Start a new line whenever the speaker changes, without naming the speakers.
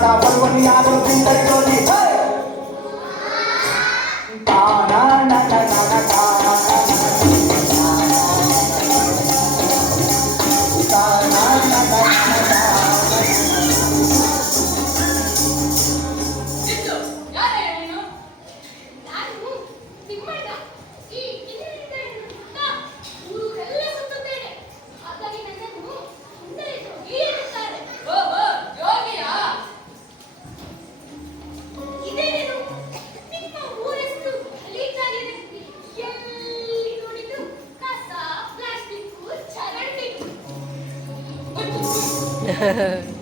का पलवनी याद रखी तरी तो ハハハ。